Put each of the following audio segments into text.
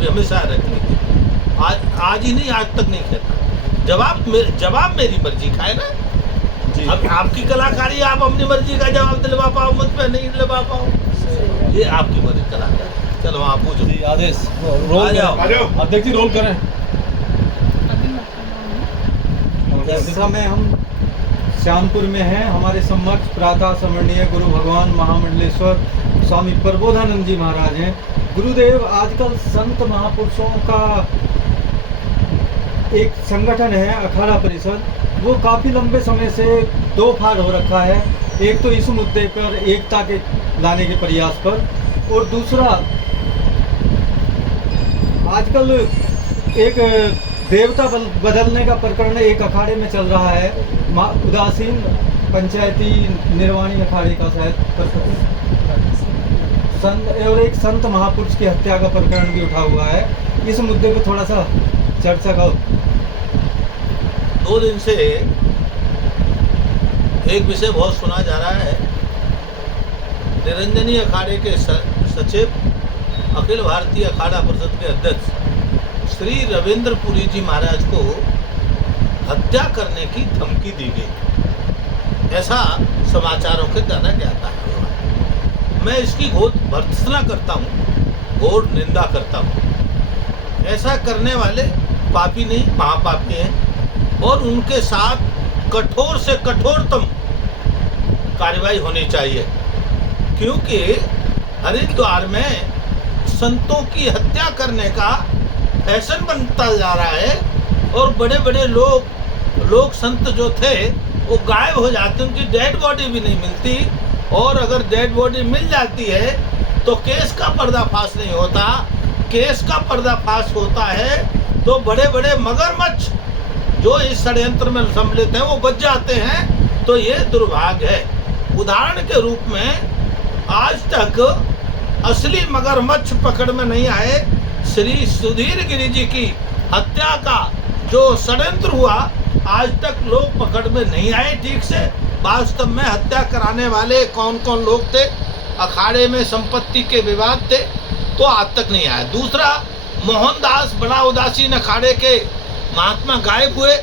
अभी हमेशा रखने की। आज ही नहीं, आज तक नहीं कहता। जवाब मेरी मर्जी का है ना। अब आपकी कलाकारी, आप अपनी मर्जी का जवाब दिलवा पाओ, मुझ पर नहीं दिलवा पाओ, ये आपकी मर्जी कलाकारी। चलो आप पूछो। आदेश रोल जाओ। अध्यक्ष जी रोल करें। इस समय हम श्यामपुर में हैं। हमारे समक्ष प्रातः स्मरणीय गुरु भगवान महामंडलेश्वर स्वामी प्रबोधानंद जी महाराज हैं। गुरुदेव, आजकल संत महापुरुषों का एक संगठन है अखाड़ा परिषद, वो काफ़ी लंबे समय से दो फाड़ हो रखा है। एक तो इस मुद्दे पर एकता के लाने के प्रयास पर, और दूसरा आजकल एक देवता बदलने का प्रकरण एक अखाड़े में चल रहा है। उदासीन पंचायती निर्वाणी अखाड़े का शायद संत, और एक संत महापुरुष की हत्या का प्रकरण भी उठा हुआ है। इस मुद्दे पर थोड़ा सा चर्चा करो। 2 दिन से एक विषय बहुत सुना जा रहा है। निरंजनी अखाड़े के सचिव, अखिल भारतीय अखाड़ा परिषद के अध्यक्ष श्री रविंद्रपुरी जी महाराज को हत्या करने की धमकी दी गई, ऐसा समाचारों के द्वारा ज्ञाता है। मैं इसकी घोर भर्त्सना करता हूँ, घोर निंदा करता हूँ। ऐसा करने वाले पापी नहीं, महापापी हैं, और उनके साथ कठोर से कठोरतम कार्रवाई होनी चाहिए, क्योंकि हरिद्वार में संतों की हत्या करने का फैशन बनता जा रहा है, और बड़े बड़े लोग संत जो थे वो गायब हो जाते, उनकी डेड बॉडी भी नहीं मिलती, और अगर डेड बॉडी मिल जाती है तो केस का पर्दाफाश नहीं होता। केस का पर्दाफाश होता है तो बड़े बड़े मगरमच्छ जो इस षड्यंत्र में सम्मिलित हैं वो बच जाते हैं। तो ये दुर्भाग्य है। उदाहरण के रूप में आज तक असली मगरमच्छ पकड़ में नहीं आए। श्री सुधीर गिरि जी की हत्या का जो षड्यंत्र हुआ, आज तक लोग पकड़ में नहीं आए ठीक से। वास्तव में हत्या कराने वाले कौन कौन लोग थे, अखाड़े में संपत्ति के विवाद थे, तो आज तक नहीं आया। दूसरा, मोहनदास बड़ा उदासीन अखाड़े के महात्मा गायब हुए,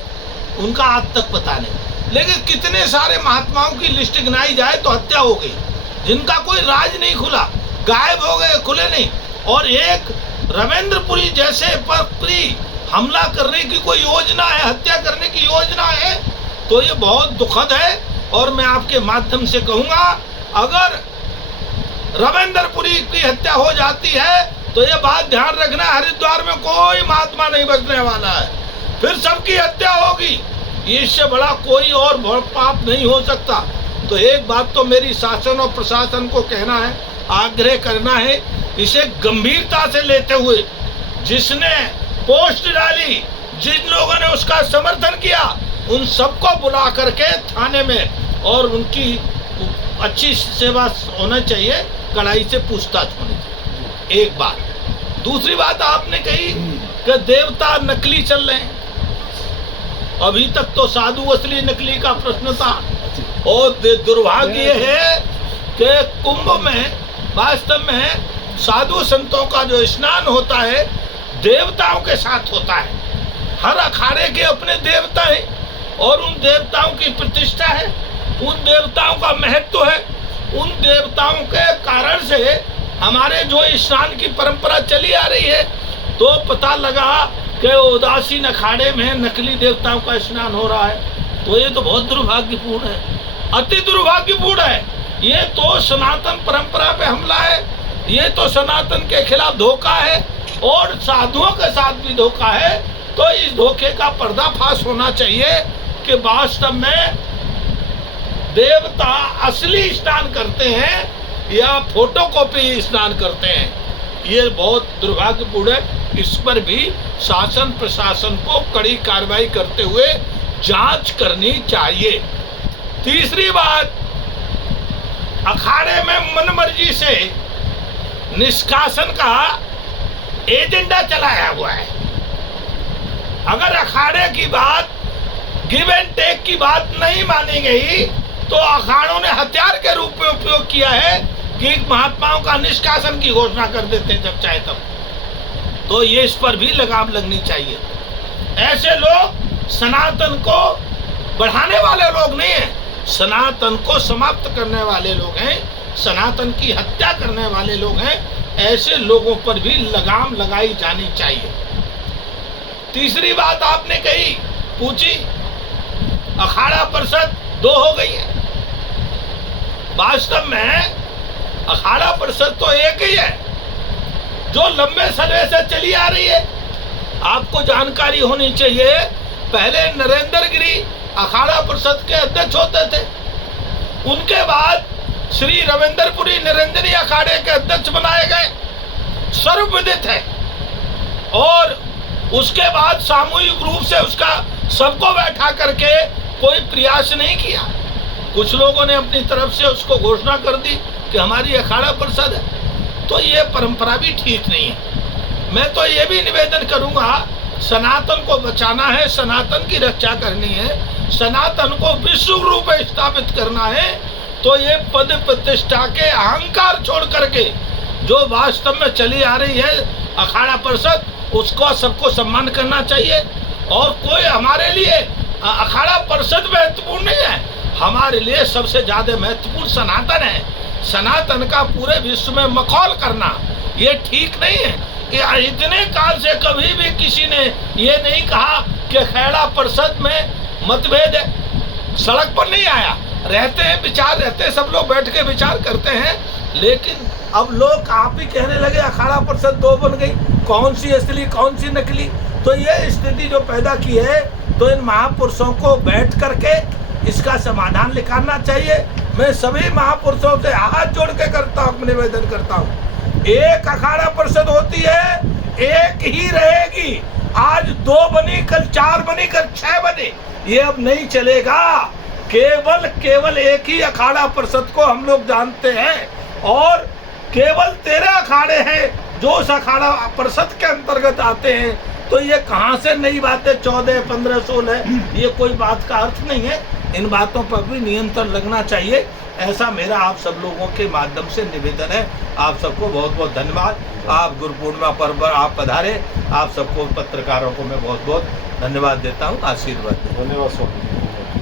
उनका आज तक पता नहीं। लेकिन कितने सारे महात्माओं की लिस्ट गिनाई जाए तो हत्या हो गई, जिनका कोई राज नहीं खुला, गायब हो गए, खुले नहीं। और एक रविंद्रपुरी जैसे पर हमला करने की कोई योजना है, हत्या करने की योजना है, तो ये बहुत दुखद है। और मैं आपके माध्यम से कहूँगा, अगर रविंद्रपुरी की हत्या हो जाती है तो ये बात ध्यान रखना, हरिद्वार में कोई महात्मा नहीं बचने वाला है, फिर सबकी हत्या होगी। इससे बड़ा कोई और पाप नहीं हो सकता। तो एक बात तो मेरी शासन और प्रशासन को कहना है, आग्रह करना है, इसे गंभीरता से लेते हुए, जिसने पोस्ट डाली, जिन लोगों ने उसका समर्थन किया, उन सबको बुला करके थाने में, और उनकी अच्छी सेवा होना चाहिए, कड़ाई से पूछताछ होनी चाहिए। एक बात। दूसरी बात आपने कही कि देवता नकली चल रहे हैं। अभी तक तो साधु असली नकली का प्रश्न था, और दुर्भाग्य है कि कुंभ में वास्तव में साधु संतों का जो स्नान होता है देवताओं के साथ होता है। हर अखाड़े के अपने देवता हैं, और उन देवताओं की प्रतिष्ठा है, उन देवताओं का महत्व है। उन देवताओं के कारण से हमारे जो स्नान की परंपरा चली आ रही है, तो पता लगा कि उदासीन अखाड़े में नकली देवताओं का स्नान हो रहा है। तो ये तो बहुत दुर्भाग्यपूर्ण है, अति दुर्भाग्यपूर्ण है। ये तो सनातन परंपरा पे हमला है, ये तो सनातन के खिलाफ धोखा है, और साधुओं के साथ भी धोखा है। तो इस धोखे का पर्दाफाश होना चाहिए कि वास्तव में देवता असली स्नान करते हैं या फोटोकॉपी स्नान करते हैं। ये बहुत दुर्भाग्यपूर्ण है। इस पर भी शासन प्रशासन को कड़ी कार्रवाई करते हुए जांच करनी चाहिए। तीसरी बात, अखाड़े में मनमर्जी से निष्कासन का एजेंडा चलाया हुआ है। अगर अखाड़े की बात, गिव एंड टेक की बात नहीं मानी गई, तो अखाड़ों ने हथियार के रूप में उपयोग किया है कि महात्माओं का निष्कासन की घोषणा कर देते हैं जब चाहे तब। तो ये इस पर भी लगाम लगनी चाहिए। ऐसे लोग सनातन को बढ़ाने वाले लोग नहीं हैं, सनातन को समाप्त करने वाले लोग हैं, सनातन की हत्या करने वाले लोग हैं। ऐसे लोगों पर भी लगाम लगाई जानी चाहिए। तीसरी बात आपने कही, पूछी, अखाड़ा परिषद 2 हो गई है। वास्तव में अखाड़ा परिषद तो एक ही है, जो लंबे समय से चली आ रही है। आपको जानकारी होनी चाहिए, पहले नरेंद्र गिरी अखाड़ा परिषद के अध्यक्ष होते थे, उनके बाद श्री रविंद्रपुरी निरंजनी अखाड़े के अध्यक्ष बनाए गए, सर्वविदित है। और उसके बाद सामूहिक रूप से उसका सबको बैठा करके कोई प्रयास नहीं किया। कुछ लोगों ने अपनी तरफ से उसको घोषणा कर दी कि हमारी अखाड़ा परिषद है, तो ये परंपरा भी ठीक नहीं है। मैं तो ये भी निवेदन करूंगा, सनातन को बचाना है, सनातन की रक्षा करनी है, सनातन को विश्व रूप में स्थापित करना है, तो ये पद प्रतिष्ठा के अहंकार छोड़ करके जो वास्तव में चली आ रही है अखाड़ा परिषद, उसको सबको सम्मान करना चाहिए। और कोई हमारे लिए अखाड़ा परिषद महत्वपूर्ण नहीं है, हमारे लिए सबसे ज्यादा महत्वपूर्ण सनातन है। सनातन का पूरे विश्व में मखौल करना ये ठीक नहीं है। ये इतने काल से कभी भी किसी ने ये नहीं कहा कि अखाड़ा परिषद में मतभेद है, सड़क पर नहीं आया, रहते हैं, विचार रहते हैं, सब लोग बैठ के विचार करते हैं। लेकिन अब लोग आप ही कहने लगे अखाड़ा परिषद 2 बन गई, कौन सी असली कौन सी नकली। तो ये स्थिति जो पैदा की है, तो इन महापुरुषों को बैठ करके इसका समाधान निकालना चाहिए। मैं सभी महापुरुषों से हाथ जोड़ के करता हूँ, निवेदन करता हूँ, एक अखाड़ा परिषद होती है, एक ही रहेगी। आज 2 बनी, कल 4 बनी, कल 6 बने, ये अब नहीं चलेगा। केवल एक ही अखाड़ा परिषद को हम लोग जानते हैं, और केवल 13 अखाड़े हैं जो उस अखाड़ा परिषद के अंतर्गत आते हैं। तो ये कहाँ से नई बातें 14, 15, 16, ये कोई बात का अर्थ नहीं है। इन बातों पर भी नियंत्रण लगना चाहिए, ऐसा मेरा आप सब लोगों के माध्यम से निवेदन है। आप सबको बहुत बहुत धन्यवाद। आप गुरु पूर्णिमा पर्व पर आप पधारे, आप सबको पत्रकारों को मैं बहुत बहुत धन्यवाद देता हूँ, आशीर्वाद। धन्यवाद स्वामी।